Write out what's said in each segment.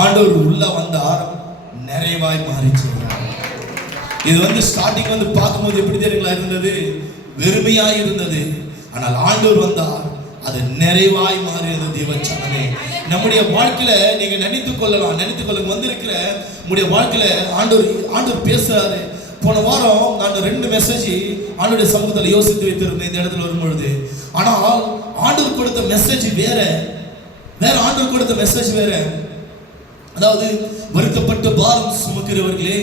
ஆண்டவர் உள்ள வந்தார், நிறைவாய் மாறிச்சு. இது ஸ்டார்டிங் பார்க்கும்போது எப்படி தெரியுங்களா இருந்தது? வெறுமையாய் இருந்தது. ஆனால் ஆண்டவர் வந்தார், அது நிறைவாய் மாறியது. தேவச்சனமே, நம்முடைய வாழ்க்கையில நீங்க நினைத்துக் கொள்ளுங்க, வந்திருக்கிற உங்களுடைய வாழ்க்கையில ஆண்டவர் பேசுறாரு. போன வாரம் நான் 2 மெசேஜ் ஆண்டவருடைய சமூகத்தில் யோசித்து வைத்திருந்தேன் இந்த இடத்துல வரும்பொழுது. ஆனால் ஆண்டவர் கொடுத்த மெசேஜ் வேற, ஆண்டவர் கொடுத்த மெசேஜ் வேற. அதாவது, வருத்தப்பட்டு பாரம் சுமக்கிறவர்களே,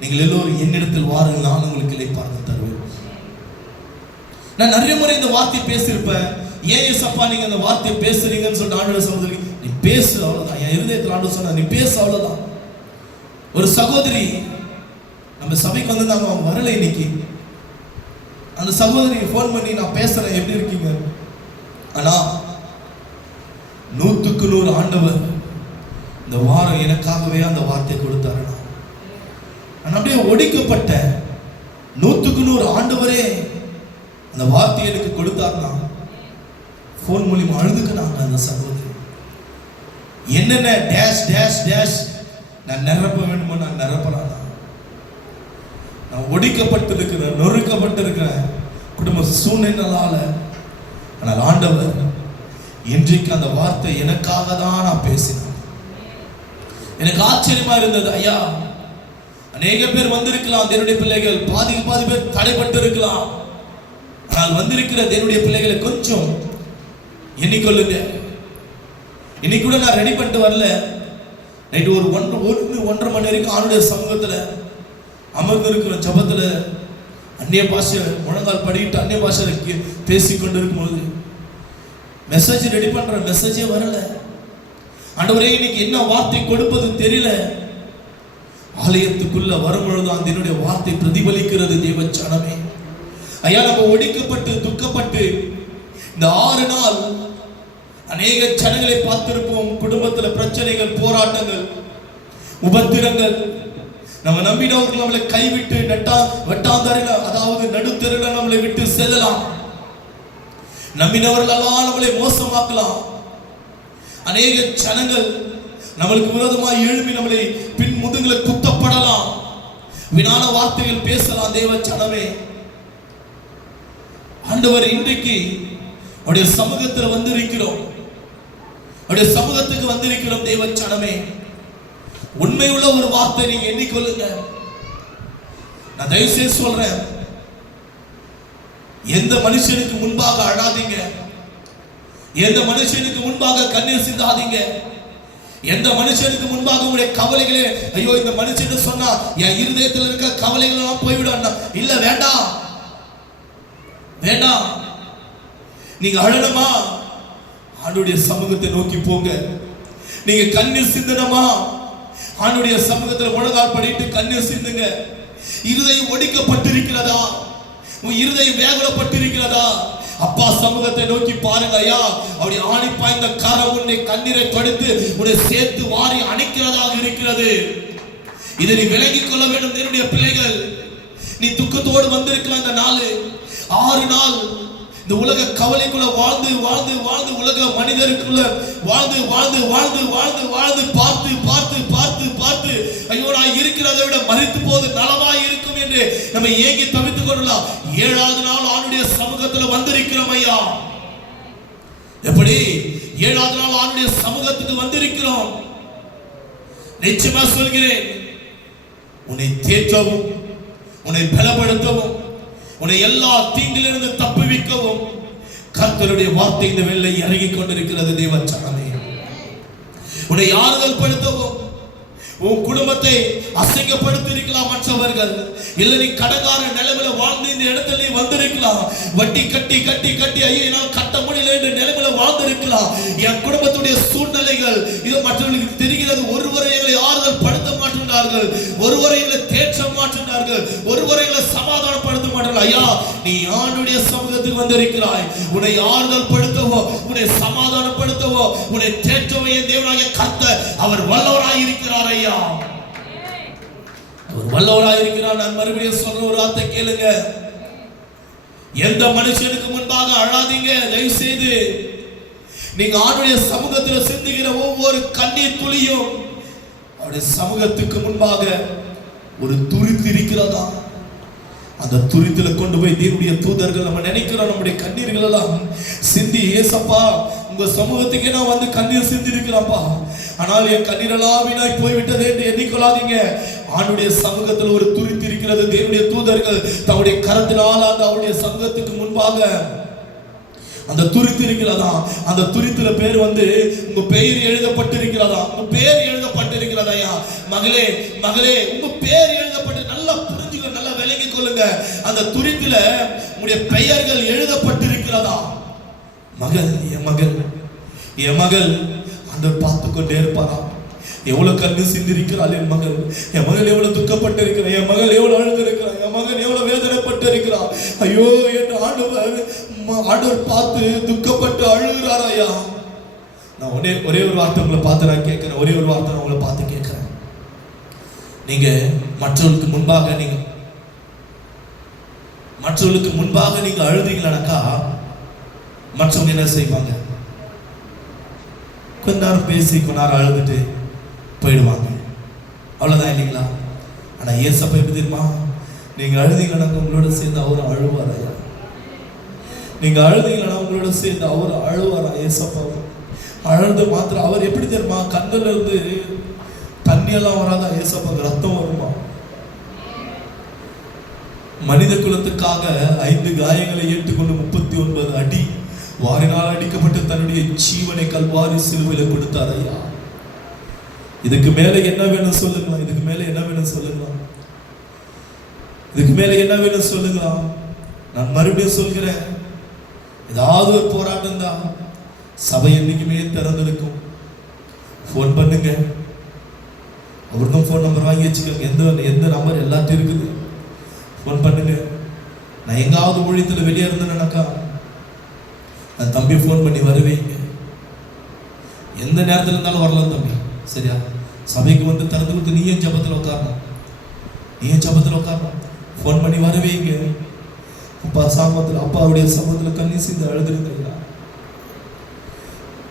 நீங்கள் எல்லோரும் என்னிடத்தில் வாருங்கள், நான் உங்களுக்கு இளைப்பாறுதல் தருவேன். நான் நிறைய முறை இந்த வார்த்தையை பேசியிருப்பேன். ஏன் ஏசப்பா நீங்க அந்த வார்த்தையை பேசுறீங்கன்னு சொல்லிட்டு ஆண்டவர் சொல்றது, நீ பேசு, அவ்வளவுதான். என் இருதயத்தில் ஆண்டவர் சொன்னா நீ பேசு, அவ்வளவுதான். ஒரு சகோதரி நம்ம சபைக்கு வந்திருந்தாங்க, அவங்க வரல இன்னைக்கு. அந்த சகோதரி போன் பண்ணி, நான் பேசுறேன், எப்படி இருக்கீங்க? ஆனா 100க்கு 100 ஆண்டவர் இந்த வாரம் எனக்காகவே அந்த வார்த்தை கொடுத்தாரு. நான் அப்படியே ஒடிக்கப்பட்ட 100க்கு 100 ஆண்டவரே அந்த வார்த்தையை எனக்கு கொடுத்தாருனா, போன் மூலியமா அழுதுக்குனாங்க அந்த சகோதரி. என்னென்ன டேஷ் டேஷ் டேஷ் நான் நிரப்ப வேண்டுமோ நான் நிரப்பலாம். நான் ஒடிக்கப்பட்டிருக்கிறேன், நொறுக்கப்பட்டிருக்கிறேன் குடும்ப சூழ்நிலையால. ஆனால் ஆண்டவர் இன்றைக்கு அந்த வார்த்தை எனக்காக தான் நான் பேசினேன். எனக்கு ஆச்சரியமா இருந்தது. ஐயா, அநேக பேர் வந்திருக்கலாம், தேவனுடைய பிள்ளைகள் பாதி பேர் தடைப்பட்டு இருக்கலாம். ஆனால் வந்திருக்கிற தேவனுடைய பிள்ளைகளை கொஞ்சம் எண்ணிக்கொள்ளுங்க. இன்னைக்கு கூட நான் ரெடி பண்ணிட்டு வரல. நைட்டு ஒரு 1-1.5 மணி வரைக்கும் ஆண்டுடைய சமூகத்துல அமர்ந்து இருக்கிற ஜபத்துல அந்நிய பாஷை முழங்கால் படிக்கிட்டு அந்நிய பாஷையில பேசிக்கொண்டு இருக்கும்போது மெசேஜ் ரெடி பண்ற, மெசேஜே வரல. ஆண்டவரே, இன்னைக்கு என்ன வார்த்தை கொடுப்பது தெரியல. ஆலயத்துக்குள்ள வரும்பொழுது அந்த என்னுடைய வார்த்தை பிரதிபலிக்கிறது. தேவச்சனமே, ஐயா, நம்ம ஒடிக்கப்பட்டு துக்கப்பட்டு இந்த 6 நாள் அநேக ஜனங்களை பார்த்திருப்போம். குடும்பத்துல பிரச்சனைகள், போராட்டங்கள், உபத்திரங்கள். நம்ம நம்பினவர்கள் நம்மளை கைவிட்டு வெட்டாந்தரையில, அதாவது நடுத்தெருல நம்மளை விட்டு செல்லலாம். நம்பினவர்களெல்லாம் நம்மளை மோசமாக்கலாம். அநேக ஜனங்கள் நம்மளுக்கு விரோதமாக எழுப்பி நம்மளை பின் முதுகுல குத்தப்படலாம். வினான வார்த்தைகள் பேசலாம். தேவச்சனமே, ஆண்டவர் இன்றைக்கு அவருடைய சமூகத்தில் வந்திருக்கிறோம், அவருடைய சமூகத்துக்கு வந்திருக்கிறோம். தேவச்சனமே, உண்மையுள்ள ஒரு வார்த்தை நீங்க எண்ணிக்கொள்ளுங்க. நான் தயவு செய்து சொல்றேன், எந்த மனுஷனுக்கு முன்பாக அழாதீங்க, எந்த மனுஷனுக்கு முன்பாக கண்ணீர் சிந்தாதீங்க, எந்த மனுஷனுக்கு முன்பாக உங்களுடைய கவலைகளே, ஐயோ இந்த மனுஷன் சொன்னா என் இருதயத்தில் இருக்க கவலைகள் எல்லாம் போய்விடும். இல்ல, வேண்டாம் வேண்டாம். நீங்க அழணுமா, ஆண்டவருடைய சமூகத்தை நோக்கி போங்க. நீங்க கண்ணீர் சிந்தனமா, ஆண்டவருடைய சமூகத்தில் முழங்கால் படிட்டு கண்ணீர் சிந்துங்க. இருதயம் ஒடிக்கப்பட்டிருக்கிறதா, உன் இருதயம் வேகப்பட்டிருக்கிறதா, அப்பா சமூகத்தை நோக்கி பாருங்க. ஐயா, அவருடைய ஆணி பாய்ந்த கரம் உன்னை கண்ணீரை தொடுத்து உன்னை சேர்த்து வாரி அணைக்கிறதாக இருக்கிறது. இதை நீ விளங்கிக் கொள்ள வேண்டும். என்னுடைய பிள்ளைகள், நீ துக்கத்தோடு வந்திருக்கலாம். இந்த 6 நாள் இந்த உலக கவலைக்குள்ள வாழ்ந்து வாழ்ந்து வாழ்ந்து உலக மனிதருக்குள்ள வாழ்ந்து வாழ்ந்து வாழ்ந்து வாழ்ந்து வாழ்ந்து பார்த்து பார்த்து பார்த்து பார்த்து ஐயோ, நான் இருக்கிறதை விட மரித்து போது நலமாய் இருக்கும் என்று நம்ம ஏங்கி தவித்துக் கொள்ளலாம். 7வது நாள் ஆண்டுடைய சமூகத்துல வந்திருக்கிறோம். ஐயா, எப்படி 7வது நாள் ஆண்டுடைய சமூகத்துக்கு வந்திருக்கிறோம். நிச்சயமா சொல்கிறேன், உன்னை தேற்றவும், உன்னை பலப்படுத்தவும், உன்னை எல்லா தீங்கிலிருந்து தப்புவிக்கவும் கர்த்தருடைய வார்த்தை இந்த வேளை இறங்கிக் கொண்டிருக்கிறது. தேவச்சனமே, உன்னை ஆறுதல் படுத்தவும், உன் குடும்பத்தை அசிங்கப்படுத்தி இருக்கலாம் மற்றவர்கள். இல்ல, நீ கடங்கார நிலைமையில வாழ்ந்து இந்த இடத்துல நீ வந்திருக்கலாம். வட்டி கட்டி கட்டி கட்டி ஐயோ நான் கட்ட முடியல என்ற நிலைமையில வாழ்ந்திருக்கலாம். என் குடும்பத்துடைய சூழ்நிலைகள் இது மற்றவர்களுக்கு தெரிகிறது. ஒருவரை எங்களை ஆறுதல் படுத்த மாட்டார்கள், ஒருவரை எங்களை தேற்ற மாட்டார்கள், ஒருவரை எங்களை சமாதானப்படுத்த மாட்டார்கள். ஐயா, நீ ஆண்டுடைய சமூகத்துக்கு வந்திருக்கிறாய். உன்னை ஆறுதல் படுத்தவோ, உன்னை சமாதானப்படுத்தவோ, உன்னை தேற்றவோ என் தேவனாகிய கர்த்தர் அவர் வல்லவராய் இருக்கிறார். ஐயா, அவர் வல்லவராய் இருக்கிறார். நான் மறுபடியும் சொல்ற ஒரு வார்த்தை கேளுங்க. எந்த மனுஷனுக்கு முன்பாக அழாதீங்க. தயவு செய்து நீங்க ஆண்டுடைய சமூகத்தில் சிந்துகிற ஒவ்வொரு கண்ணீர் துளியும் அவருடைய சமூகத்துக்கு முன்பாக ஒரு துரித்து இருக்கிறதா? அந்த துரித்துல கொண்டு போய் தேவனுடைய தூதர்கள், நம்ம நினைக்கிறோம் நம்முடைய கண்ணீர்கள் எல்லாம் சிந்தி, ஏசப்பா உங்க சமூகத்துக்கே நான் வந்து கண்ணீர் சிந்தி இருக்கிறாப்பா, ஆனால் என் கண்ணீரெல்லாம் வீணாய் போய்விட்டது என்று எண்ணிக்கொள்ளாதீங்க. ஆண்டுடைய சமூகத்தில் ஒரு துரித்து இருக்கிறது. தேவனுடைய தூதர்கள் தன்னுடைய கரத்தினால் அந்த அவருடைய சமூகத்துக்கு முன்பாக அந்த துரித்து இருக்கிறதா? அந்த துரித்துல பேர் வந்து உங்க பெயர் எழுதப்பட்டிருக்கிறதா? உங்க பேர் எழுதப்பட்டிருக்கிறதா? மகளே மகளே, உங்க பேர் எழுதப்பட்டு, நல்லா புரிஞ்சுக்க, நல்லா விளங்கி கொள்ளுங்க. அந்த துரித்துல உங்களுடைய பெயர்கள் எழுதப்பட்டிருக்கிறதா? மகள், என் மகள், என் மகள் அந்த பார்த்து கொண்டே இருப்பாரா? எவ்வளவு கண்ணு சிந்திருக்கிறாள் என் மகள். என் மகள் எவ்வளவு துக்கப்பட்டு இருக்கிறான். என் மகள் எவ்வளவு அழுது இருக்கிறான். என் மகன் எவ்வளவு வேதனைப்பட்டு இருக்கிறான். ஐயோ என்று ஆண்டவர் பார்த்து துக்கப்பட்டு அழுகிறார். ஐயா, நான் ஒரே ஒரு வார்த்தை உங்களை பார்த்து நான் கேட்கிறேன். ஒரே ஒரு வார்த்தை நான் உங்களை பார்த்து கேட்கிறேன். நீங்க மற்றவர்களுக்கு முன்பாக நீங்க அழுதீங்களானாக்கா மற்றவங்க என்ன செய்வாங்க? கொஞ்ச நேரம் பேசி கொஞ்ச நேரம் அழுதுட்டு போயிடுவாங்க. அவ்வளவுதான் இல்லைங்களா? ஆனா ஏசப்பா எப்படி தெரியுமா? நீங்க அழுதீங்கன்னா உங்களோட சேர்ந்து அவரும் அழுவாராயா? நீங்க அழுதீங்கன்னா உங்களோட சேர்ந்து அவர் அழுவாரா? ஏசப்பா அழுது மாத்திரம் அவர் எப்படி தெரியுமா? கண்ணுல இருந்து தண்ணியெல்லாம் வராதா? ஏசப்பாக்கு ரத்தம் வருமா? மனித குலத்துக்காக 5 காயங்களை ஏற்றுக்கொண்டு 39 அடி வாரினால் அடிக்கப்பட்டு தன்னுடைய ஜீவனை கல்வாரி சிலுவையில கொடுத்தார். ஐயா, இதுக்கு மேல என்ன வேணும் சொல்லுங்களா? இதுக்கு மேல என்ன வேணும் சொல்லுங்களா? இதுக்கு மேல என்ன வேணும் சொல்லுங்களா? நான் மறுபடியும் சொல்கிறேன், ஏதாவது ஒரு போராட்டம் தான் சபை என்னைக்குமே திறந்திருக்கும். போன் பண்ணுங்க, அவருக்கும் போன் நம்பர் வாங்கி வச்சுக்கோங்க. எந்த நம்பர் எல்லாத்தையும் இருக்குது. போன் பண்ணுங்க. நான் எங்காவது ஊழியத்தில் வெளியே இருந்தேன்னாக்கா நான் தம்பி போன் பண்ணி வருவீங்க. எந்த நேரத்தில் இருந்தாலும் வரலாம் தம்பி, சரியா? சபைக்கு வந்து திறந்து கொடுத்து நீயும் ஜபத்தில் உட்காரணும். போன் பண்ணி வருவீங்க. அப்பா அப்பாவுடைய சமூகத்தில் கண்ணீர் சிந்து அழுதுருந்தீங்களா?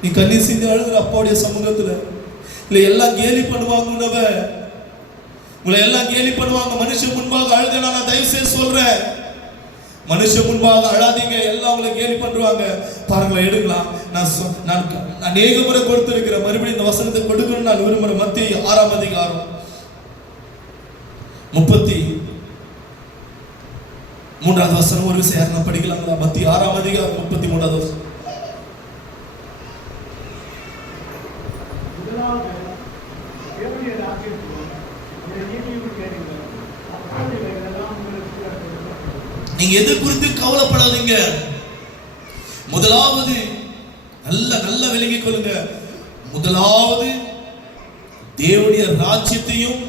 நீ கண்ணீர் சிந்து அழுதுற அப்பாவுடைய சமூகத்துல இல்ல எல்லாம் கேலி பண்ணுவாங்க. உங்களை எல்லாம் கேலி பண்ணுவாங்க. மனுஷன் முன்பாக அழுத நான் தயவு செய்து சொல்றேன், மனுஷன் முன்பாக அழாதீங்க. எல்லாம் உங்களை கேலி பண்ணுவாங்க. பாருங்களேன், எடுக்கலாம். நான் அநேக முறை கொடுத்திருக்கிறேன். மறுபடியும் இந்த வசனத்தை கொடுக்கணும்னு நான் விரும்புறேன். மத்திய 6ஆம் அதிகாரம் 33வது வசனம். ஒரு விஷயம் நான் படிக்கலாங்களா? மத்திய 6ஆம் அதிகாரம் 33வது வசனம். நீங்க எது குறித்து கவலைப்படாதீங்க. முதலாவது நல்ல விளங்கிக் கொள்ளுங்க. முதலாவது தேவனுடைய ராஜ்யத்தையும்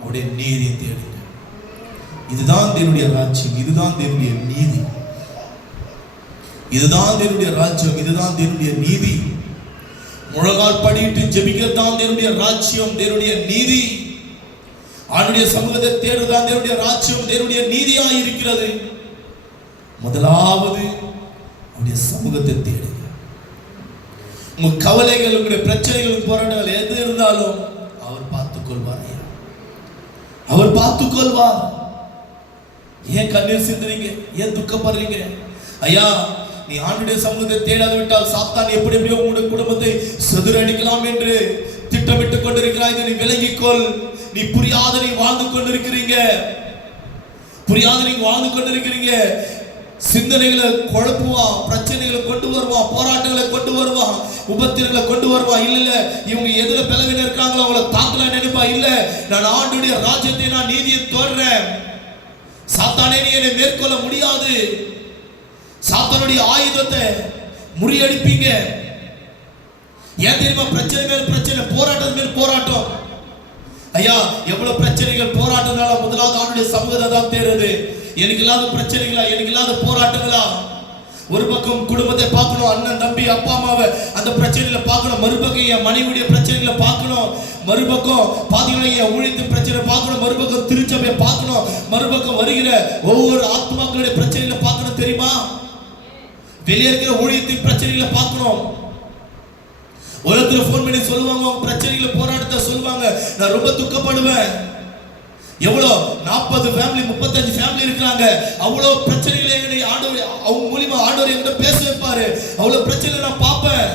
அவருடைய நீதியையும் தேடுங்க. இதுதான் தேவனுடைய ராஜ்யம், இதுதான் தேவனுடைய நீதி, இதுதான் தேவனுடைய ராஜ்யம், இதுதான் தேவனுடைய நீதி. முழங்கால் படியிட்டு ஜெபிக்கத்தான் தேவனுடைய ராஜ்யம், தேவனுடைய நீதி. அவருடைய சமூகத்தை தேடுதான் தேவனுடைய ராஜ்யம், தேவனுடைய நீதியாய் இருக்கிறது. முதலாவது அவருடைய சமூகத்தை தேடுங்க. உங்க கவலைகள், உங்களுடைய பிரச்சனைகள், போராட்டங்கள் எது இருந்தாலும் அவர் பார்த்துக் கொள்வார். அவர் பார்த்துக் கொள்வார். ஏன் கண்ணீர் சிந்துறீங்க? ஏன் துக்கப்படுறீங்க? ஐயா, நீ ஆண்டுடைய சமூகத்தை தேடாது விட்டால் சாத்தான் எப்படி எப்படியோ உங்களுடைய குடும்பத்தை சிதறடிக்கலாம் என்று திட்டமிட்டுக் கொண்டிருக்கிறாய். இதை நீ விலகிக்கொள். நீ புரியாத நீ வாழ்ந்து கொண்டிருக்கிறீங்க. சிந்தனைகளை குழப்புவான், பிரச்சனைகளை கொண்டு வருவான், போராட்டங்களை கொண்டு வருவான், உபத்திரங்களை கொண்டு வருவான். இல்ல இவங்க எதுல பலவீனம் இருக்காங்களோ அவங்கள தாக்கலாம் நினைப்பா. இல்ல, நான் ஆண்டுடைய ராஜ்யத்தை, நான் நீதியை தோன்றேன். சாத்தானே நீ என்னை மேற்கொள்ள முடியாது. சாத்தானுடைய ஆயுதத்தை முறியடிப்பீங்க. ஏன் தெரியுமா? பிரச்சனை மேல் பிரச்சனை, போராட்டம் மேல் போராட்டம். ஐயா, எவ்வளவு பிரச்சனைகள் போராட்டங்களா? முதலாவது ஆண்டுடைய சமூகத்தை தான் தேடுறது. எனக்கு இல்லாத பிரச்சனைகளா? எனக்கு இல்லாத போராட்டங்களா? ஒரு பக்கம் குடும்பத்தை பார்க்கணும், அண்ணன் தம்பி அப்பா அம்மாவை அந்த பிரச்சனைகளை பார்க்கணும். மறுபக்கம் என் மனைவியுடைய பிரச்சனைகளை பார்க்கணும். மறுபக்கம் பாத்தீங்கன்னா என் ஊழியத்தின் பிரச்சனை பார்க்கணும். மறுபக்கம் திருச்சபையை பார்க்கணும். மறுபக்கம் வருகிற ஒவ்வொரு ஆத்மாக்களுடைய பிரச்சனைகளை பார்க்கணும். தெரியுமா? வெளியே இருக்கிற ஊழியத்தின் பிரச்சனைகளை பார்க்கணும். ஒருத்தர் ஃபோன் பண்ணி சொல்லுவாங்க, அவங்க பிரச்சனைகளை போராட்டத்தை சொல்லுவாங்க, நான் ரொம்ப துக்கப்படுவேன். எவ்வளோ 40 ஃபேமிலி 35 ஃபேமிலி இருக்கிறாங்க, அவ்வளோ பிரச்சனைகளை என்னுடைய ஆண்டவர் அவங்க மூலியமா ஆண்டவர் என்கிட்ட பேச வைப்பாரு. அவ்வளோ பிரச்சனை நான் பார்ப்பேன்.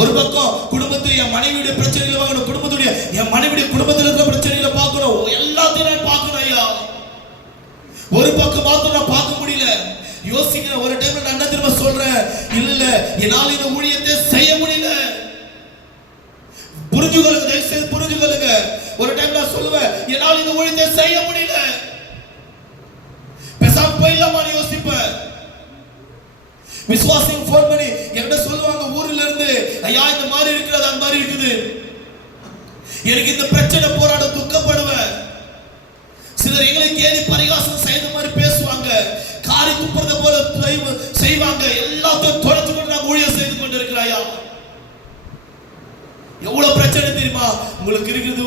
ஒரு பக்கம் குடும்பத்தை என் மனைவியுடைய பிரச்சனைகளை பார்க்கணும், குடும்பத்துடைய என் மனைவியுடைய குடும்பத்தில் இருக்கிற பிரச்சனைகளை பார்க்கணும், எல்லாத்தையும் நான் பார்க்கணும் ஐயா. ஒரு பக்கம் மாத்திரம் நான் பார்க்க முடியல. யோசிக்கிறேன். ஒரு டைம்ல நான் என்ன திரும்ப சொல்றேன், இல்ல என்னால இந்த ஊழியத்தை செய்ய முடியல. புரிஞ்சுக்கொள்ளுங்க, தயவு செய்து புரிஞ்சுக்கொள்ளுங்க. ஒரு டைம் நான் சொல்லுவேன், என்னால இந்த ஊழியத்தை செய்ய முடியல, பேசாம போயிடலாமான்னு யோசிப்பேன். விசுவாசிங்க ஃபோன் பண்ணி என்கிட்ட சொல்லுவாங்க ஊர்ல இருந்து, ஐயா இந்த மாதிரி இருக்குது, அந்த மாதிரி இருக்குது, எனக்கு இந்த பிரச்சனை போராட துக்கப்படுவேன். சிலர் எங்களை கேலி பரிகாசம் செய்த மாதிரி பேசுவாங்க, காரி துப்புறத போல செய்வாங்க. எல்லாத்தையும் தொடர்ந்து கொண்டு நான் ஊழியம் செய்து கொண்டு இருக்கிறாயா. எவ்வளவு பிரச்சனை தெரியுமா உங்களுக்கு இருக்குது?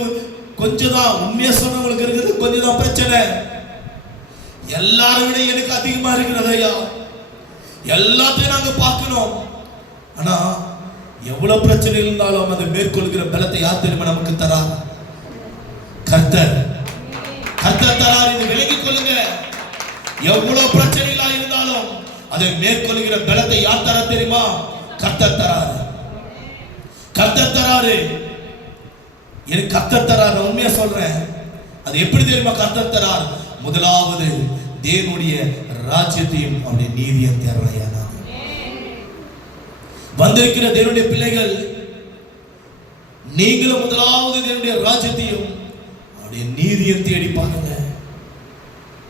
கொஞ்சம் தான், உண்மையா சொன்ன உங்களுக்கு இருக்குது கொஞ்சம் தான் பிரச்சனை. எல்லாரும் விட எனக்கு அதிகமா இருக்கிறது ஐயா. எல்லாத்தையும் நாங்க பார்க்கணும். ஆனா எவ்வளவு பிரச்சனை இருந்தாலும் அதை மேற்கொள்கிற பலத்தை யார் தெரியுமா நமக்கு தரா? கர்த்தர். கர்த்தர் தரார். இது விலகிக் கொள்ளுங்க. எவ்வளவு பிரச்சனைகளா இருந்தாலும் அதை மேற்கொள்கிற பலத்தை யார் தர தெரியுமா? கர்த்தர் தராரு. கர்த்தர் தராரு. எனக்கு கர்த்தர் தராரு, உண்மையா சொல்றேன். அது எப்படி தெரியுமா கர்த்தர் தரார்? முதலாவது தேவனுடைய ராஜ்யத்தையும் அவருடைய நீதியையும் தேவையான வந்திருக்கிற தேவனுடைய பிள்ளைகள், நீங்களும் முதலாவது தேவனுடைய ராஜ்யத்தையும் அவருடைய நீதியையும் தேடி பாருங்க.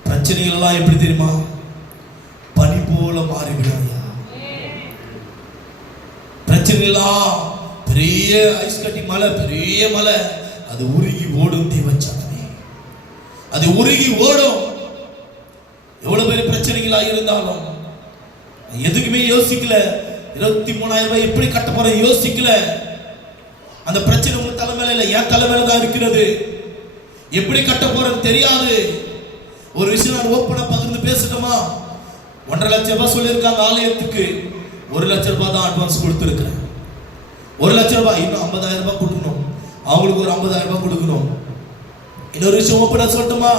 பிரச்சனைகள் எல்லாம் எப்படி தெரியுமா? பனி போல மாறிவிடாயா. பிரச்சனை எல்லாம் பெரிய ஐஸ் கட்டி மலை, பெரிய மலை, அது உருகி ஓடும் தேவச்சானே, அது உருகி ஓடும். எவ்வளவு பெரிய பிரச்சனைகளா இருந்தாலும் எதுக்குமே யோசிக்கல. 23,000 ரூபாய் எப்படி கட்ட போற யோசிக்கல. அந்த பிரச்சனை உங்க தலைமையில இல்ல, என் தலைமையில தான் இருக்கிறது. எப்படி கட்ட போறேன்னு தெரியாது. ஒரு விஷயம் நான் ஓப்பனா பகிர்ந்து பேசட்டுமா? 1.5 லட்சம் ரூபாய் சொல்லியிருக்காங்க ஆலயத்துக்கு. 1 லட்சம் ரூபாய் தான் அட்வான்ஸ் கொடுத்துருக்கிறேன். 1 லட்சம் ரூபாய், இன்னும் 50,000 ரூபாய் கொடுக்கணும். அவங்களுக்கு ஒரு 50,000 ரூபாய் கொடுக்கணும். இன்னொரு விஷயம் ஓப்பனா சொல்லட்டுமா?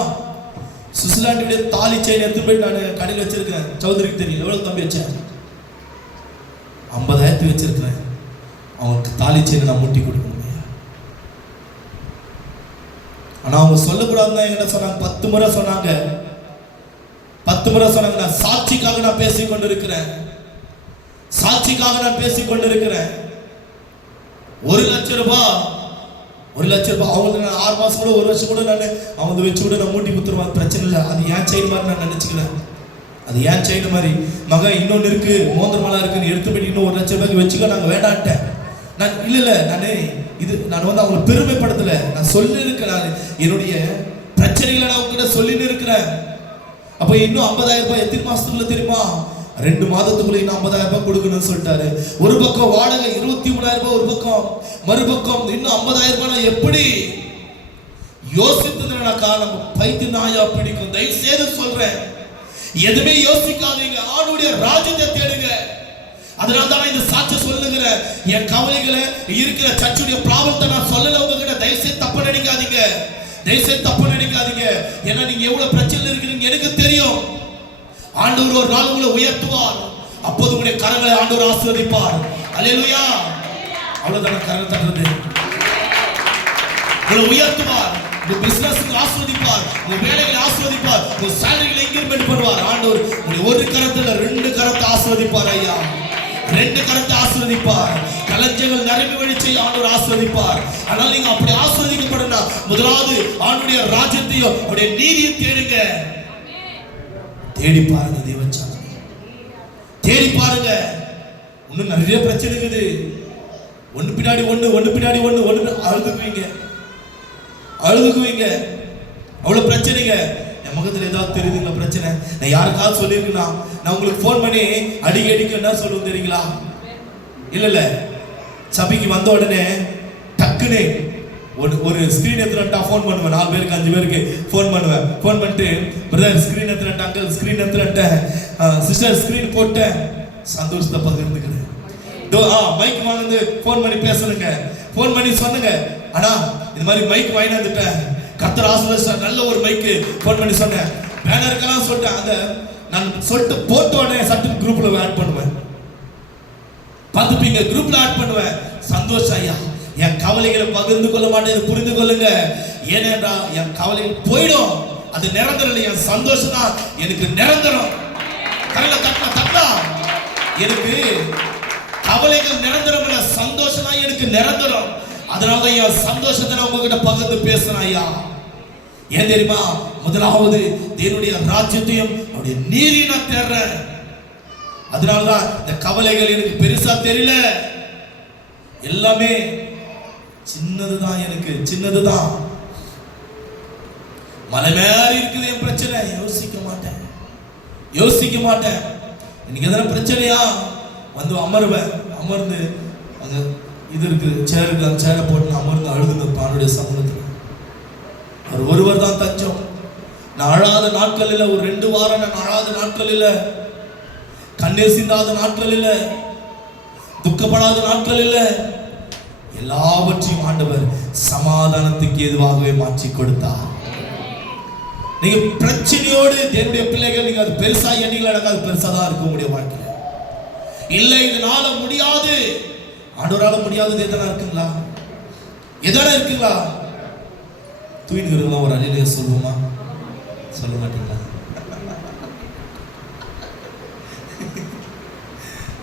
சுவிட்சர்லாண்டுடைய தாலி செயின் எடுத்து போய் நான் கடையில் வச்சிருக்கேன். சௌதரிக்கு தெரியும் எவ்வளவு தம்பி வச்சேன்? 50,000 வச்சிருக்கிறேன். அவங்களுக்கு தாலி செயினை நான் முட்டி கொடுக்கணும். ஆனா அவங்க சொல்லக்கூடாதுதான் என்கிட்ட சொன்னாங்க. 10 முறை சொன்னாங்க. 10 முறை சொன்னாங்க. நான் சாட்சிக்காக நான் பேசிக் கொண்டிருக்கிறேன். சாட்சிக்காக நான் பேசிக் கொண்டிருக்கிறேன். 1 லட்சம் ரூபாய், 1 லட்சம் ரூபாய் அவங்களுக்கு நான் 6 மாசம் கூட 1 வருஷம் கூட நான் அவங்க வச்சு கூட நான் மூட்டி குத்துருவேன். பிரச்சனை இல்லை. அது ஏன் செயின் மாதிரி நான் நினைச்சுக்கிறேன். அது ஏன் செயின் மாதிரி. மகன் இன்னொன்னு இருக்கு, மோதிரமெல்லாம் இருக்குன்னு எடுத்து போய் இன்னும் 1 லட்சம் ரூபாய்க்கு வச்சுக்க நாங்க வேண்டான்ட்டேன். நான் இல்ல நான் வந்து அவங்களை பெருமைப்படுத்தல. நான் சொல்லி இருக்கிறேன், என்னுடைய பிரச்சனைகளை நான் உங்ககிட்ட சொல்லிட்டு இருக்கிறேன். அப்ப இன்னும் 50,000 ரூபாய் எத்தனை மாசத்துக்குள்ள தெரியுமா? 2 மாதத்துக்குள்ள இன்னும் 50,000 ரூபாய் கொடுக்கணும்னு சொல்லிட்டாரு. ஒரு பக்கம் வாடகை 23,000 ரூபாய், ஒரு பக்கம் மறுபக்கம் இன்னும் 50,000 ரூபாய். எப்படி யோசித்ததுனா காலம் பைத்து நாயா பிடிக்கும். தயவு செய்து சொல்றேன், எதுவுமே யோசிக்காதீங்க, ஆண்டவருடைய ராஜ்யத்தை தேடுங்க. அதனால தான் இந்த சாட்சி சொல்லுகிற என் கவலைகளை இருக்கிற சர்ச்சுடைய ப்ராப்ளத்தை நான் சொல்லல உங்ககிட்ட. தயவு செய்து தப்பு நினைக்காதீங்க, தயவு செய்து தப்பு நினைக்காதீங்க. ஏன்னா நீங்க எவ்வளவு பிரச்சனை இருக்கிறீங்க எனக்கு தெரியும். ஆண்டவர் ஒரு நாள் உங்களை உயர்த்துவார். அப்போது உங்களுடைய கரங்களை ஆண்டவர் ஆசீர்வதிப்பார். அல்லேலூயா. அவ்வளவுதான் கரங்களை தட்டுறது. உங்களை உயர்த்துவார், உங்க பிசினஸ்க்கு ஆசீர்வதிப்பார், உங்க வேலைகளை ஆசீர்வதிப்பார், உங்க சாலரிகளை இன்கிரிமென்ட் பண்ணுவார். ஆண்டவர் உங்களை ஒரு கரத்துல 2 கரத்தை ஆசீர்வதிப்பார் ஐயா. 2 கரத்தை ஆசீர்வதிப்பார். கலஞ்சங்கள் நிரம்பி வழிச்சு ஆண்டவர் ஆசீர்வதிப்பார். ஆனால் நீங்க அப்படி ஆசீர்வதிக்கப்படனா முதலாவது ஆண்டவருடைய ராஜ்யத்தையும் அவருடைய நீதியையும் தேடுங்க. தேடி பாருங்க தேவச்சானே, தேடி பாருங்க. இன்னும் நிறைய பிரச்சனை இருக்குது. ஒன்று பின்னாடி ஒன்று அழுதுக்குவீங்க. அவ்வளவு பிரச்சனைங்க. என் முகத்துல ஏதாவது தெரியுதுங்களா பிரச்சனை? நான் யாருக்காவது சொல்லியிருக்கேன்னா நான் உங்களுக்கு ஃபோன் பண்ணி அடிக்கடிக்கு என்ன சொல்லுவேன் தெரியுங்களா? இல்ல சபைக்கு வந்த உடனே டக்குன்னு ஒரு ஸ்கிரீன் எடுத்துட்டா ஃபோன் பண்ணுவேன். 4 பேருக்கு 5 பேருக்கு ஃபோன் பண்ணுவேன். ஃபோன் பண்ணிட்டு பிரதர் ஸ்கிரீன் எடுத்துட்டேன், அங்கிள் ஸ்கிரீன் எடுத்துட்டேன், சிஸ்டர் ஸ்கிரீன் போட்டேன், சந்தோஷத்தை பகிர்ந்துக்கிறேன். மைக் வாங்குது, போன் பண்ணி பேசணுங்க. போன் பண்ணி சொன்னுங்க, ஆனா இந்த மாதிரி மைக் வாங்கி வந்துட்டேன், கர்த்தர் ஆசீர்வதிச்சார், நல்ல ஒரு மைக். போன் பண்ணி சொன்னேன், பேனருக்கெல்லாம் சொல்லிட்டேன். அந்த நான் சொல்லிட்டு போட்ட உடனே சட்டு குரூப்ல ஆட் பண்ணுவேன். பார்த்துப்பீங்க, குரூப்ல ஆட் பண்ணுவேன். சந்தோஷம் ஐயா, என் கவலைகளை பகிர்ந்து கொள்ள மாட்டேன், புரிந்து கொள்ளுங்க. ஏனென்றா என் கவலைகள் போயிடும், அது நிரந்தரம் இல்லை. என் சந்தோஷம் தான் எனக்கு நிரந்தரம். கரல தட்டா தட்டா, எனக்கு கவலைகள் நிரந்தரம் இல்ல, சந்தோஷம் தான் எனக்கு நிரந்தரம். அதனாலதான் என் சந்தோஷத்தை நான் உங்ககிட்ட பகிர்ந்து பேசுறேன் ஐயா. ஏன் தெரியுமா? முதலாவது தேவனுடைய ராஜ்யத்தையும் அவருடைய நீதியை நான் தேடுறேன். அதனாலதான் இந்த கவலைகள் எனக்கு பெருசா தெரியல, எல்லாமே சின்னதுதான், எனக்கு சின்னதுதான். மலை மேல இருக்குது என் பிரச்சனை, யோசிக்க மாட்டேன். இன்னைக்கு எதனா பிரச்சனையா வந்து அமருவேன். அமர்ந்து அங்க இது இருக்கு, சேர் இருக்கு, அந்த சேரை போட்டு அமர்ந்து அழுது பானுடைய சமூகத்தில். அவர் ஒருவர் தான் தஞ்சம். நான் அழாத நாட்கள் இல்லை, ஒரு 2 வாரம் நான் அழாத நாட்கள் இல்லை, கண்ணீர் சிந்தாத நாட்கள் இல்லை, துக்கப்படாத நாட்கள் இல்லை. எல்லாவற்றையும் ஆண்டவர் சமாதானத்துக்கு எதுவாகவே மாற்றி கொடுத்தார். நீங்க பிரச்சனையோடு தேவனுடைய பிள்ளைகள், நீங்க அது பெருசா எண்ணிங்களா, அது பெருசா தான் இருக்கும் உங்களுடைய வாழ்க்கையில. இல்லை இதனால முடியாது, ஆண்டவரால முடியாதது எதனா இருக்குங்களா? எதனா இருக்குங்களா? தூயின்கிறவங்க ஒரு அழிலையே சொல்லுவோமா? சொல்ல மாட்டீங்களா?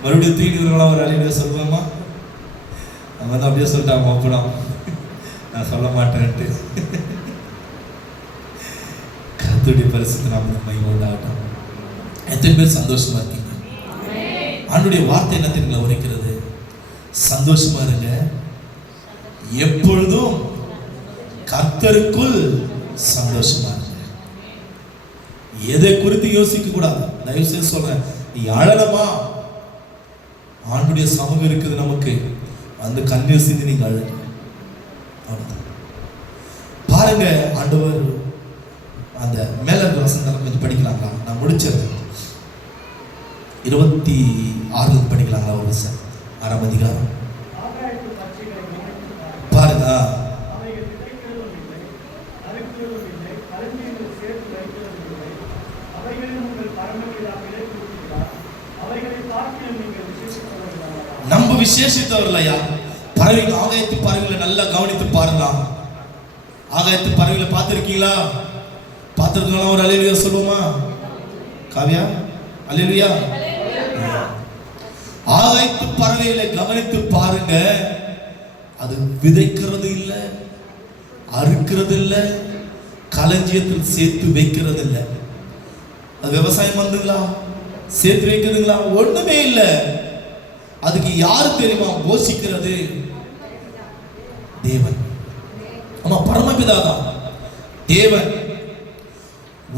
மறுபடியும் தூயின்கிறவங்களா ஒரு அழிலையே சொல்லுவோமா? அவங்க வந்து அப்படியே சொல்லிட்டாங்க, அப்படம் நான் சொல்ல மாட்டேன்ட்டு. கர்த்தருடைய பரிசுத்த நாமத்துக்கு மகிமை உண்டாகட்டும். எத்தனை பேர் சந்தோஷமா இருக்கீங்க? ஆண்டவருடைய வார்த்தை என்ன தெரியுங்களா உரைக்கிறது? சந்தோஷமா இருங்க, எப்பொழுதும் கர்த்தருக்குள் சந்தோஷமா இருங்க. எதை குறித்து யோசிக்க கூடாது. தயவு செய்து சொல்றேன், நீ அழலமா, ஆண்டவருடைய சமூகம் இருக்குது நமக்கு, அந்த கண்ணீர் சிந்தி நீங்க அழுங்க. பாருங்க, ஆண்டவர் அந்த மேல இருக்கிற வசனம் கொஞ்சம் படிக்கலாங்களா? நான் முடிச்சிருக்கேன். 26 படிக்கலாங்களா? ஒரு 6ஆம் அதிகாரம் பாருங்க. நம்ம விசேஷித்தவர்களையா? பறவைகள், ஆகாயத்து பறவைகளை நல்லா கவனித்து பாருங்க. ஆகாயத்து பறவைகளை பார்த்துருக்கீங்களா? பார்த்துருக்கீங்களா? ஒரு அல்லேலூயா சொல்லுவோமா? காவியா அல்லேலூயா. ஆகாயத்து பறவைகளை கவனித்து பாருங்க. அது விதைக்கிறது இல்லை, அறுக்கிறது இல்லை, களஞ்சியத்தில் சேர்த்து வைக்கிறது இல்லை. அது விவசாயம் வந்துங்களா? சேர்த்து வைக்கிறதுங்களா? ஒண்ணுமே இல்லை. அதுக்கு யாரு தெரியுமா போஷிக்கிறது? தேவன். ஆமா, பரமபிதா தான் தேவன்.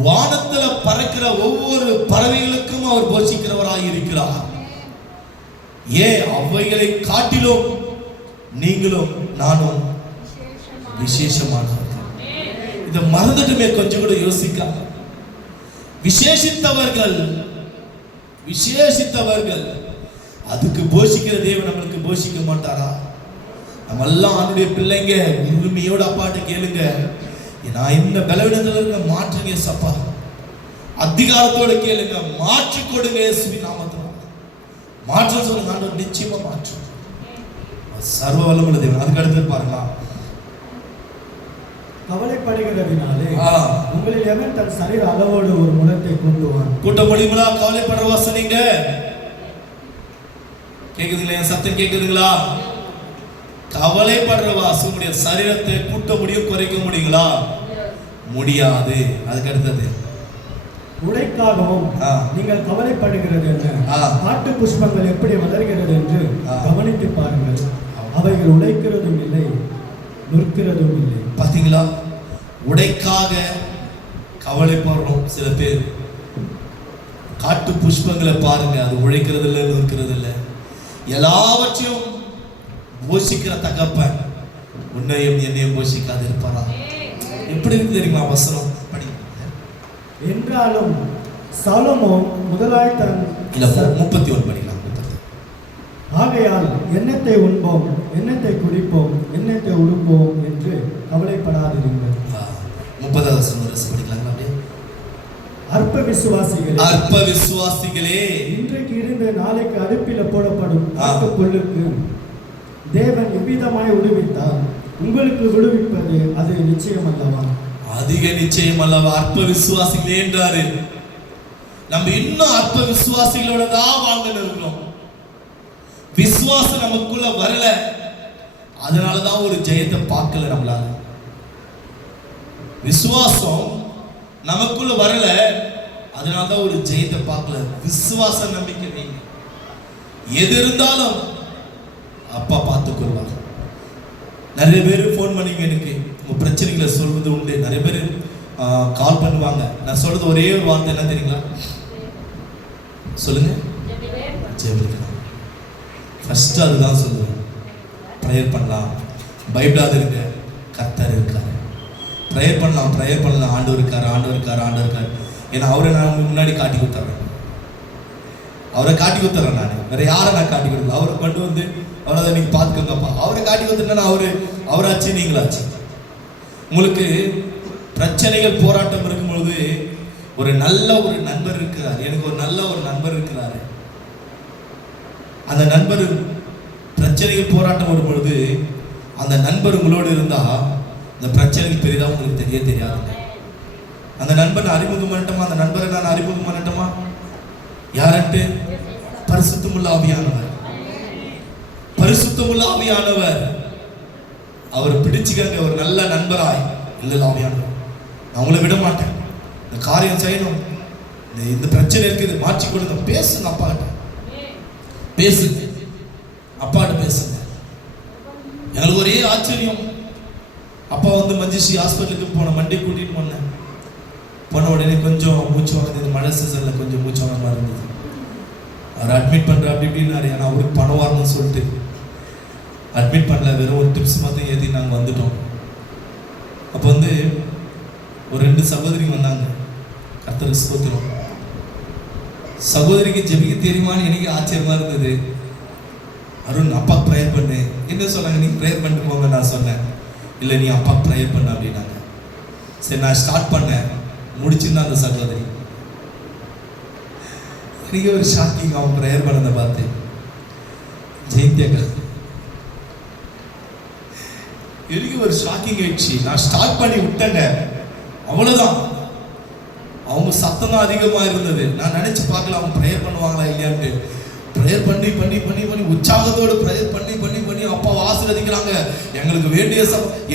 வானத்துல பறக்கிற ஒவ்வொரு பறவைகளுக்கும் அவர் போஷிக்கிறவராக இருக்கிறார். ஏன்? அவைகளை காட்டிலும் நீங்களும் நானும் விசேஷமானவர்கள். இதை மறந்துட்டுமே கொஞ்சம் கூட யோசிக்காம, விசேஷித்தவர்கள் அதுக்கு போஷிக்கிற தேவன் நம்மளுக்கு போஷிக்க மாட்டாரா? நம்ம எல்லாம் அவனுடைய பிள்ளைங்க. உரிமையோட அப்பாட்ட கேளுங்க, நான் இந்த பலவீனத்துல இருக்க மாற்றுங்க சப்பா. அதிகாரத்தோட கேளுங்க, மாற்றி கொடுங்க இயேசுவின் நாமத்தில். மாற்ற சொல்லுங்க, ஆண்டவர் நிச்சயமா மாற்றும். சர்வ வல்லமையுள்ள தேவன். அதுக்கு அடுத்து பாருங்க, கவலைப்படுகிறதினாலே உங்களில் எவன் தன் சரீர அளவோடு ஒரு முழத்தை கொண்டுவான்? கூட்ட முடியுங்களா? கவலைப்படுற வாசனைங்க கேக்குதுங்களா? என் சத்தம் கேக்குதுங்களா? கவலைப்படுற வாசனுடைய சரீரத்தை கூட்ட முடியும், குறைக்க முடியுங்களா? முடியாது. அதுக்கு அடுத்தது, உடைக்காகவும் நீங்கள் கவலைப்படுகிறது என்ன? காட்டு புஷ்பங்கள் எப்படி வளர்கிறது என்று கவனித்து பாருங்கள். அவைகள் உடைக்கிறதும் இல்லை, நுற்கிறதும் இல்லை. பாத்தீங்களா? உடைக்காக கவலைப்படுறோம் சில பேர். காட்டு புஷ்பங்களை பாருங்க, அது உழைக்கிறது இல்லை, நுற்கிறது இல்லை. எல்லாவற்றையும் போஷிக்கிற தகப்பன் உன்னையும் என்னையும் போஷிக்காது இருப்பாரா? எப்படி இருக்கு தெரியுமா வசனம்? படி. என்றாலும் சாலமோன் முதலாய் தன் 31 படிக்கலாம். ஆகையால் என்னத்தை உண்போம், என்னத்தை குடிப்போம், என்னத்தை உடுப்போம் என்று கவலைப்படாதிருங்கள். 30வது வசனம் படிக்கலாங்களா? அப்படியே. அற்ப விசுவாசிகளே, அற்ப விசுவாசிகளே, இன்றைக்கு இருந்து நாளைக்கு அடுப்பில் போடப்படும் புல்லுக்கு தேவன் எவ்விதமாய் விடுவித்தார், உங்களுக்கு விடுவிப்பது அது நிச்சயம் அல்லவா? அதிக நிச்சயம் அல்லவா? அற்ப விசுவாசிகளே என்றாரு. நம்ம இன்னும் அற்ப விசுவாசிகளோட தான் வாங்கன்னு இருக்கிறோம். விசுவாசம் நமக்குள்ள வரல, அதனாலதான் ஒரு ஜெயத்தை பார்க்கல நம்மளால. விசுவாசம் நமக்குள்ள வரல, அதனாலதான் ஒரு ஜெயத்தை பார்க்கல. விசுவாச நம்பிக்கை நீங்க எது இருந்தாலும் அப்பா பார்த்துக் கொள்வாங்க. நிறைய பேர் ஃபோன் பண்ணீங்க, எனக்கு உங்க பிரச்சனைகளை சொல்வது உண்டு. நிறைய பேர் கால் பண்ணுவாங்க. நான் சொல்றது ஒரே ஒரு வார்த்தை என்ன தெரியுங்களா? சொல்லுங்க, ஜெபிக்கலாம். ஃபர்ஸ்ட் அதுதான் சொல்லுவேன். ப்ரேயர் பண்ணலாம், பைபிளாக இருக்க கர்த்தர் இருக்கார். ப்ரேயர் பண்ணலாம், ப்ரேயர் பண்ணலாம். ஆண்டவர் இருக்கார், ஆண்டவர் இருக்கார், ஆண்டவர் இருக்கார். ஏன்னா அவரை நான் முன்னாடி காட்டி கொடுத்துறேன், அவரை காட்டி கொடுத்துறேன். நான் வேற யாரை நான் காட்டி கொடுக்கல. அவரை கொண்டு வந்து அவரை நீங்க பார்த்துக்கோங்கப்பா. அவரை காட்டி கொடுத்துட்டேன்னா அவராச்சு நீங்களாச்சு. உங்களுக்கு பிரச்சனைகள் போராட்டம் இருக்கும் பொழுது ஒரு நல்ல ஒரு நண்பர் இருக்கிறார். எனக்கு ஒரு நல்ல ஒரு நண்பர் இருக்கிறாரு. அந்த நண்பர் பிரச்சனைகள் போராட்டம் வரும் பொழுது அந்த நண்பர் உங்களோடு இருந்தா இந்த பிரச்சனைகள் பெரிதா உங்களுக்கு தெரியாதுங்க. அந்த நண்பரை அறிமுகம் பண்ணட்டுமா? அந்த நண்பரை நான் அறிமுகம் பண்ணட்டுமா? யார்ட்டு? பரிசுத்தமுள்ள ஆவியானவர். பரிசுத்தமுள்ள ஆவியானவர். அவர் பிடிச்சுக்கங்க ஒரு நல்ல நண்பராய். இல்ல ஆவியானவர், நான் உங்களை விட மாட்டேன், இந்த காரியம் செய்யணும், இந்த பிரச்சனை இருக்குது, மாற்றி கொடுங்க. பேசுங்க அப்பா கிட்ட, பேசுங்க அப்பாட்ட பேசுங்க. எனக்கு ஒரே ஆச்சரியம். அப்பா வந்து மஞ்சிஸ்ரீ ஹாஸ்பிட்டலுக்கு போன மண்டே கூட்டிட்டு போன உடனே கொஞ்சம் மூச்சு வாங்குது. மழை சீசன்ல கொஞ்சம் மூச்சு வாங்க மாதிரி இருந்தது. அவர் அட்மிட் பண்ற அப்படி இப்படின்னாரு. ஆனால் அவருக்கு பணம் வரணும்னு சொல்லிட்டு அட்மிட் பண்ணல, வெறும் ஒரு டிப்ஸ் மாத்திரம் ஏற்றி நாங்கள் வந்துட்டோம். அப்போ வந்து ஒரு 2 சகோதரிங்க வந்தாங்க. கர்த்தருக்கு ஸ்தோத்திரம். சகோதரிக்கு ஜெபிக்க தெரியுமான்னு எனக்கு ஆச்சரியமா இருந்தது. அருண் அப்பா ப்ரேயர் பண்ணு. என்ன சொன்னாங்க? நீங்க ப்ரேயர் பண்ணிட்டு போங்க. நான் சொன்னேன் இல்லை, நீ அப்பா ப்ரேயர் பண்ண அப்படின்னாங்க. சரி, நான் ஸ்டார்ட் பண்ணேன். முடிச்சுன்னா அந்த சகோதரி எனக்கு ஒரு ஷாக்கிங். அவன் ப்ரேயர் பண்ணதை பார்த்து ஜெயந்தியக்கா எனக்கு ஒரு ஷாக்கிங் ஆயிடுச்சு. நான் ஸ்டார்ட் பண்ணி விட்டேங்க, அவ்வளவுதான். அவங்க சத்தம் தான் அதிகமா இருந்தது. நான் நினைச்சு பார்க்கல அவங்க ப்ரேயர் பண்ணுவாங்களா இல்லையான்ட்டு. ப்ரேயர் பண்ணி பண்ணி பண்ணி பண்ணி உற்சாகத்தோடு ப்ரேயர் பண்ணி பண்ணி பண்ணி அப்பா ஆசீர்வதிக்கிறாங்க. எங்களுக்கு வேண்டிய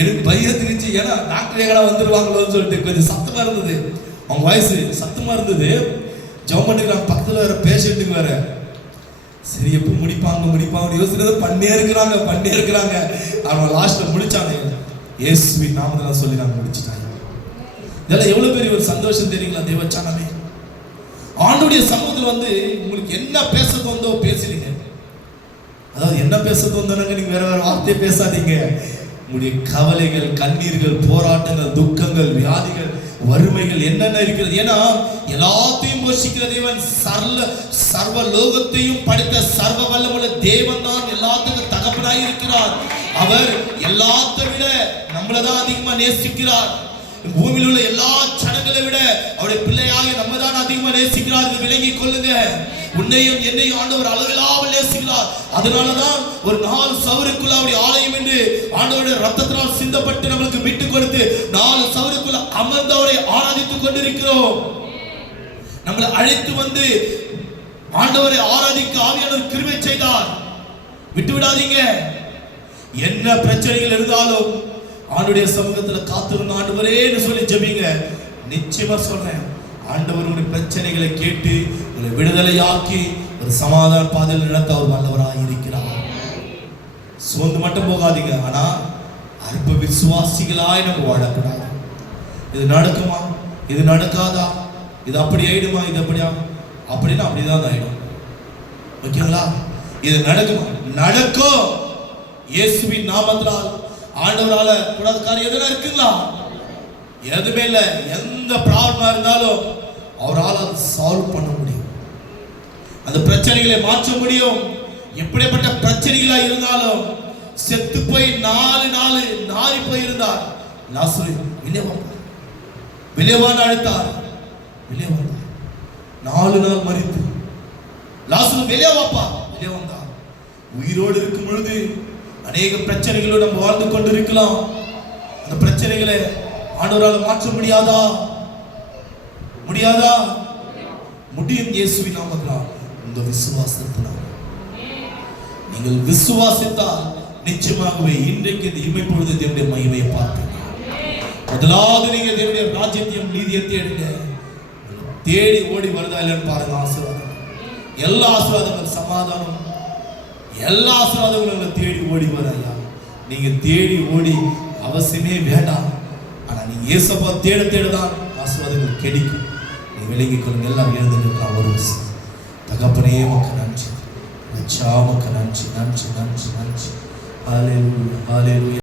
எனக்கு பையன் திருச்சு. ஏன்னா டாக்டர் எங்கடா வந்துருவாங்களோன்னு சொல்லிட்டு கொஞ்சம் சத்தமா இருந்தது. அவங்க வயசு சத்தமா இருந்தது. ஜெபம் பண்ணிக்கிறாங்க. பக்கத்துல வேற பேஷண்ட்டுங்க வேற. சரி, எப்போ முடிப்பாங்க யோசனை பண்ணே இருக்கிறாங்க. அவங்க லாஸ்ட்ல முடிச்சாங்க. இயேசுவின் நாமத்துல சொல்லி நாங்க முடிச்சுட்டாங்க. இதெல்லாம் எவ்வளவு பெரிய ஒரு சந்தோஷம் தெரியுங்களா? தேவச்சானமே ஆண்டுடைய சமூகத்தில் வந்து உங்களுக்கு என்ன பேசுறது வந்தோ பேசுறீங்க. அதாவது என்ன பேசுறது வந்தோனாங்க, நீங்க வேற வார்த்தையை பேசாதீங்க. உங்களுடைய கவலைகள், கண்ணீர்கள், போராட்டங்கள், துக்கங்கள், வியாதிகள், வறுமைகள் என்னென்ன இருக்கிறது. ஏன்னா எல்லாத்தையும் போஷிக்கிற தேவன், சர்வ லோகத்தையும் படைத்த சர்வ வல்லமுள்ள தேவன் தான் எல்லாத்துக்கும் தகப்பனாய் இருக்கிறார். அவர் எல்லாத்தை விட நம்மளதான் அதிகமா நேசிக்கிறார். பூமியில் உள்ள எல்லா ஜனங்களை விட அவருடைய பிள்ளையாக நம்ம தான் அதிகமா நேசிக்கிறார். விளங்கிக் கொள்ளுங்க. உன்னையும் என்னையும் ஆண்டவர் அளவில்லாமல் நேசிக்கிறார். அதனாலதான் ஒரு 4 சவருக்குள்ள அவருடைய ஆலயம் என்று ஆண்டவருடைய ரத்தத்தினால் சிந்தப்பட்டு நம்மளுக்கு விட்டு கொடுத்து 4 சவருக்குள்ள அமர்ந்து அவரை ஆராதித்துக் கொண்டிருக்கிறோம். நம்மளை அழைத்து வந்து ஆண்டவரை ஆராதிக்க ஆவியானவர் கிருபை செய்தார். விட்டு விடாதீங்க. என்ன பிரச்சனைகள் இருந்தாலும் ஆண்டவருடைய சமூகத்துல காத்திருந்த ஆண்டவரேன்னு சொல்லி ஜெபிங்க. நிச்சயமா சொல்றேன், ஆண்டவர் உங்களுடைய பிரச்சனைகளை கேட்டு உங்களை விடுதலையாக்கி ஒரு சமாதான பாதையில் நடத்த அவர் வல்லவராக இருக்கிறார். சோர்ந்து மட்டும் போகாதீங்க. ஆனா அற்ப விசுவாசிகளாய் நம்ம வாழக்கூடாது. இது நடக்குமா, இது நடக்காதா, இது அப்படி ஆயிடுமா, இது அப்படியா, அப்படின்னா அப்படிதான் ஆயிடும். ஓகேங்களா? இது நடக்குமா? நடக்கும். இயேசுவின் நாமத்தினால் ஆண்டவரால கூடாத காரியம் எதுனா இருக்குங்களா? எதுவுமே இல்லை. எந்த ப்ராப்ளமா இருந்தாலும் அவரால் அதை சால்வ் பண்ண முடியும். அந்த பிரச்சனைகளை மாற்ற முடியும். எப்படிப்பட்ட பிரச்சனைகளா இருந்தாலும் செத்து போய் 4 நாள் நாறி போயிருந்தார். லாசரு வெளியவான் அழைத்தார். வெளியே வந்தார். 4 நாள் மரித்து லாசரு வெளியே வாப்பா, வெளியே வந்தார். உயிரோடு இருக்கும் பொழுது அநேக பிரச்சனைகளோடு நம்ம வாழ்ந்து கொண்டிருக்கலாம். அந்த பிரச்சனைகளை ஆண்டவரால் மாற்ற முடியாதா? முடியாதா? முடியும். இயேசுவின் நாமத்தினால், இந்த விசுவாசத்தினால் நீங்கள் விசுவாசித்தால் நிச்சயமாகவே இன்றைக்கு இந்த இமை பொழுது தேவனுடைய மகிமையை பார்ப்பீங்க. முதலாவது நீங்க தேவனுடைய ராஜ்யத்தையும் நீதியையும் தேடுங்க. தேடி ஓடி வருதா இல்லைன்னு பாருங்க. ஆசீர்வாதம், எல்லா ஆசீர்வாதங்களும், சமாதானம், எல்லா ஆசீர்வாதங்களும் உங்களை தேடி ஓடி வரையா. நீங்க தேடி ஓடி அவசியமே வேண்டாம். ஆனா நீங்க இயேசுவை தேட தேடதான் ஆசீர்வாதங்கள் கிடைக்கும். நீ விளங்கிக் கொள்ளுங்க. எல்லாம் எழுந்துட்டு ஒரு தகப்பனே மக்க நன்றி, ரட்சா மக்க நன்றி, நன்றி, நன்றி, நன்றி. ஹல்லேலூயா, ஹல்லேலூயா.